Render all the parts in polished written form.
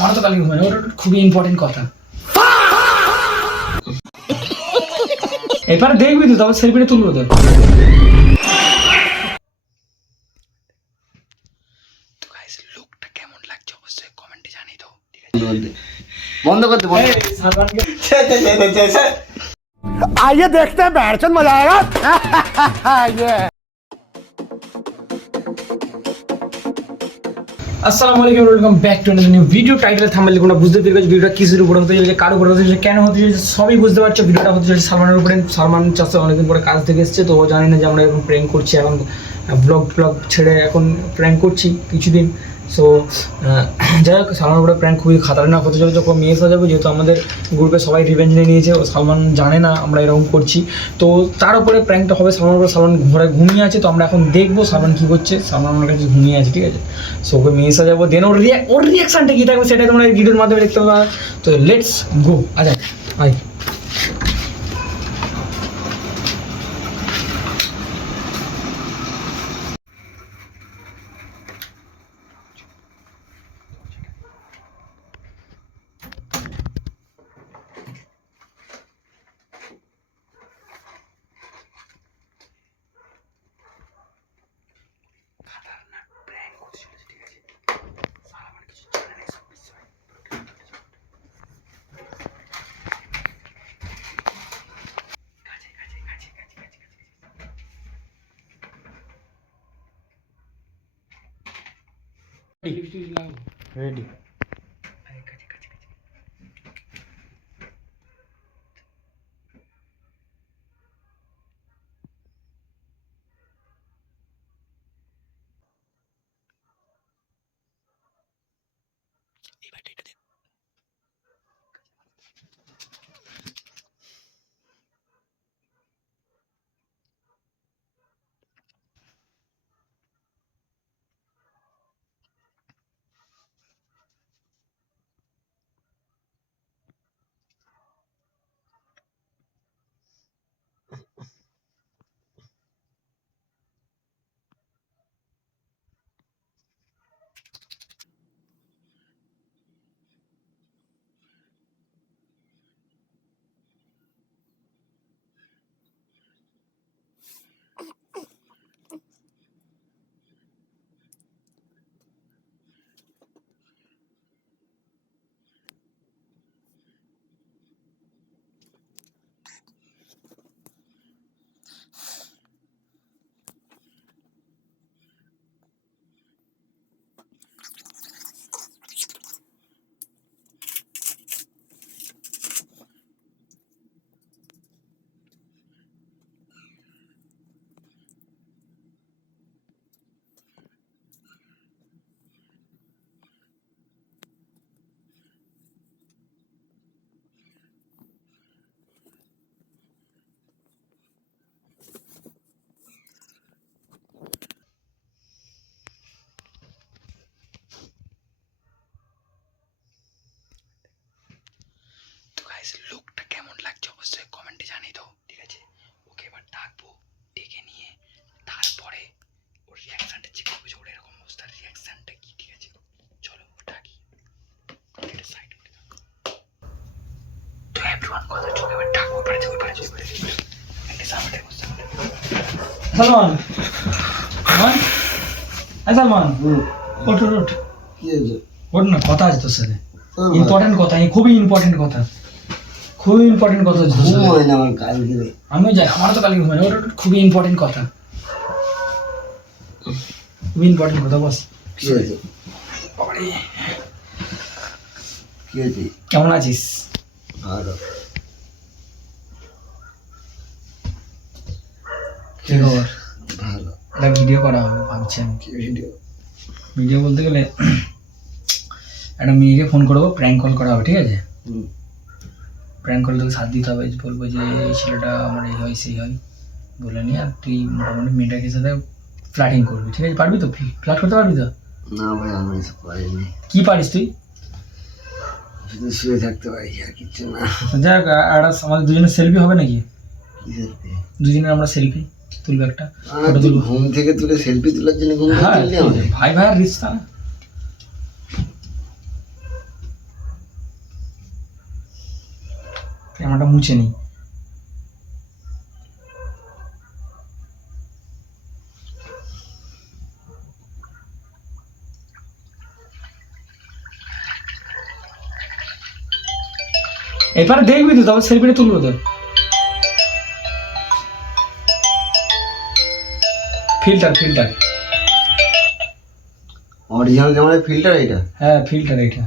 আমার তো কালকে ঘুমানো, ওটা খুবই ইম্পর্টেন্ট কথা। এবার দেখবি তো, তবে সেলফিটা তুলবো তো। লুকটা কেমন লাগছে অবশ্যই কমেন্টে জানিয়ে দাও, ঠিক আছে? বন্ধ করতে বন্ধ। आइए देखते हैं बैठचंद मजा आएगा। ये আসসালামু আলাইকুম, welcome back to another new video. Title thumbnail তোমরা বুঝতে পেরেছো ভিডিওটা কিসের উপর হতে চলেছে, কার উপর হতে চলেছে, কেন হতে চলেছে, সবই বুঝতে পারছো। ভিডিওটা হতে চলেছে সালমানের উপরে। সালমান চাষে অনেকদিন পরে কাজ থেকে এসেছে, তো ও জানি না যে আমরা এখন প্র্যাঙ্ক করছি, এখন ব্লগ ছেড়ে এখন প্র্যাঙ্ক করছি কিছুদিন। সো যাই হোক, সালমানের উপরে প্র্যাঙ্ক খুবই খাতারনাক হতে চলেছে, খুব মিস হয়ে যাবে, যেহেতু আমাদের গ্রুপে সবাই রিভেঞ্জ নিয়ে নিয়েছে। ও সালমান জানে না আমরা এরকম করছি, তো তার উপরে প্র্যাঙ্কটা হবে সালমানের উপরে। সালমান ঘরে ঘুমিয়ে আছে, তো আমরা এখন দেখবো সালমান কী করছে। সালমান আমার কাছে ঘুমিয়ে আছে, ঠিক আছে? সো ওকে মিস হয়ে যাবো, দেন ওর রিয়াকশানটা কী থাকবে সেটা তোমরা এই ভিডিওর মাধ্যমে দেখতে পাবে। তো লেটস গো, আচ্ছা আয়। রেডি। লুকটা কেমন লাগছে অবশ্যই কমেন্টে জানিয়ে দাও, ঠিক আছে? ওকে এবার ডাকবো, ডেকে নিয়ে তারপরে ওর রিয়াকশনটা চেক করবো যে ওর এরকম অবস্থার রিয়াকশনটা কি, ঠিক আছে? চলো ডাকি। এটা সাইড করে দাও। তো এভরিওয়ান কথা চলে, এবার ডাকবো, পারে যাবো, পারে যাবো, একটা সামনে বসে। সালমান, সালমান, এই সালমান, ওঠ ওঠ ওঠ। কি হয়েছে? ওঠ না, কথা আছে তোর সাথে, ইম্পর্টেন্ট কথা, খুবই ইম্পর্টেন্ট কথা, খুবই ইম্পর্টেন্ট কথা আছে তোর সাথে। ঘুম হয় না আমার কালকে। আমিও যাই, আমার তো কালকে ঘুমাই, ওটা খুবই ইম্পর্টেন্ট কথা, খুবই ইম্পর্টেন্ট কথা। বস। কি হয়েছে? বাবারে, কি হয়েছে? কেমন আছিস? ভালো। কি খবর? ভালো। একটা ভিডিও করা হবে ভাবছি আমি। কি ভিডিও? ভিডিও বলতে গেলে একটা মেয়েকে ফোন করবো, প্র্যাঙ্ক কল করা হবে, ঠিক আছে? প্র্যাঙ্ক কল তোকে সাথ দিতে হবে, বলবো যে এই ছেলেটা আমার এই হয় সেই হয় বলে নিয়ে, আর তুই মোটামুটি মেয়েটাকে সাথে ফ্ল্যাটিং করবি, ঠিক আছে? পারবি তো? ফ্ল্যাট করতে পারবি তো? না ভাই, আমি এসব পারিনি। কি পারিস তুই? শুধু শুয়ে থাকতে পারি, আর কিচ্ছু না। যাক, আর আমাদের দুজনের সেলফি হবে নাকি? কি সেলফি? দুজনের আমরা সেলফি তুলবো, একটা ফটো তুই তুলবো। ঘুম থেকে তুলে সেলফি তোলার জন্য ঘুম থেকে হ্যাঁ, তুললি আমাকে? ভাই ভাইয়ের রিস্তা না? ক্যামেরাটা মুছে নিই। এবারে দেখবি তো, তবে সেলফিটা তুলবো তো। ফিল্টার ফিল্টার অরিজিনাল ক্যামেরার ফিল্টার এটা? হ্যাঁ ফিল্টার এটা।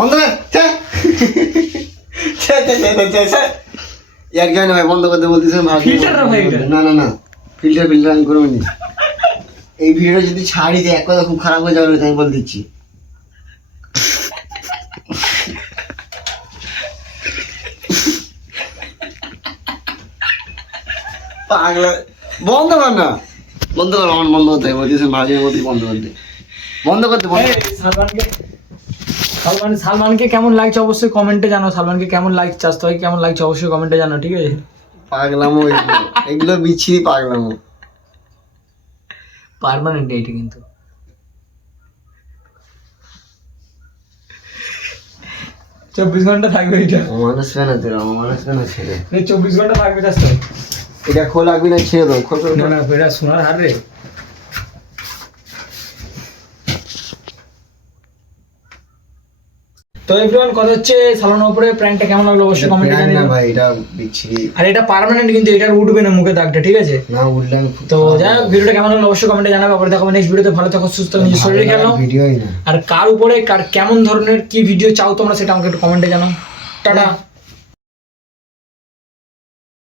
বন্ধ কর, ইয়ার কি হয় না ভাই, বন্ধ করতে বলতেছেন। Filter না ভাই এটা? না না না, ফিল্টার আমি করবো নি। এই ভিডিওটা যদি ছাড়ি দেয় এক কথা খুব খারাপ হয়ে যাবে, আমি বলে দিচ্ছি। পাগলা, বন্ধ কর না, বন্ধ কর, আমার বন্ধ করতে বলতেছেন, ভাজির মতোই বন্ধ করতে, বন্ধ করতে বন্ধ। সালমানকে কেমন লাগছে অবশ্যই কমেন্টে জানো। সালমানকে কেমন লাগছে, চাষ তোকে কেমন লাগছে অবশ্যই কমেন্টে জানো, ঠিক আছে? পাগলামো এগুলো, এগুলো বিচ্ছিরি পাগলামো। পার্মানেন্ট এটা কিন্তু। চব্বিশ ঘন্টা থাকবে এটা। মানুষ কেন তোর, মানুষ কেন ছেড়ে, 24 ঘন্টা থাকবে চাষ তো। এটা খোলা লাগবি না, ছেড়ে দাও, খোল না না এটা সোনার হার রে। তো এভরিওয়ান, কথা হচ্ছে সালমানের উপরে প্র্যাঙ্কটা কেমন লাগলো অবশ্যই কমেন্টে জানিও। না ভাই, এটা বিচ্ছিরি। আর এটা পার্মানেন্ট কিন্তু, এটার উঠবে না মুখে দাগটা, ঠিক আছে? না উঠলাম। তো যাই হোক, ভিডিওটা কেমন লাগলো অবশ্যই কমেন্টে জানাবে। আবার দেখাবো নেক্সট ভিডিওতে। ভালো থাকো, সুস্থ থাকো, নিজের শরীরে খেলো। ভিডিওই না। আর কার উপরে কার কেমন ধরনের কি ভিডিও চাও তোমরা, সেটা আমাকে একটু কমেন্টে জানাও। টাটা।